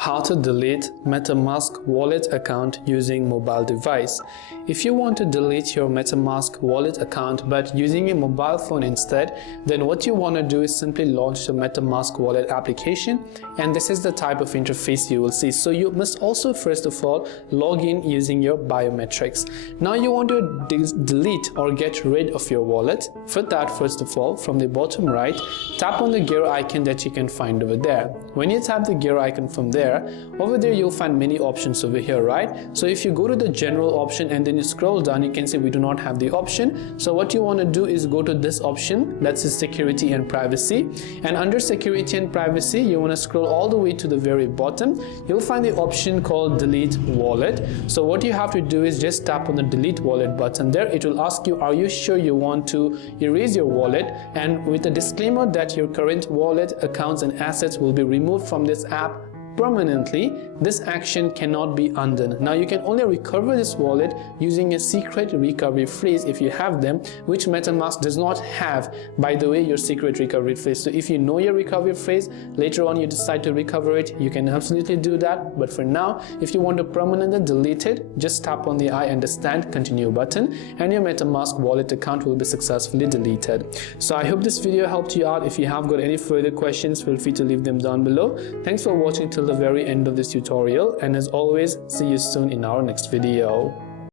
How to delete Metamask wallet account using mobile device. If you want to delete your Metamask wallet account but using a mobile phone instead, then what you want to do is simply launch the Metamask wallet application, and this is the type of interface you will see. So you must also first of all log in using your biometrics. Now you want to delete or get rid of your wallet. For that, first of all, from the bottom right, tap on the gear icon that you can find over there. When you tap the gear icon from there, over there you'll find many options over here, right? So if you go to the general option and then you scroll down, you can see we do not have the option. So what you want to do is go to this option, that's the security and privacy, and under security and privacy you want to scroll all the way to the very bottom. You'll find the option called delete wallet. So what you have to do is just tap on the delete wallet button there. It will ask you, are you sure you want to erase your wallet, and with a disclaimer that your current wallet accounts and assets will be removed from this app permanently. This action cannot be undone. Now you can only recover this wallet using a secret recovery phrase if you have them, which Metamask does not have, by the way, your secret recovery phrase. So if you know your recovery phrase, later on you decide to recover it, you can absolutely do that. But for now, if you want to permanently delete it, just tap on the I understand continue button and your Metamask wallet account will be successfully deleted. So I hope this video helped you out. If you have got any further questions, feel free to leave them down below. Thanks for watching till the very end of this tutorial, and as always, see you soon in our next video.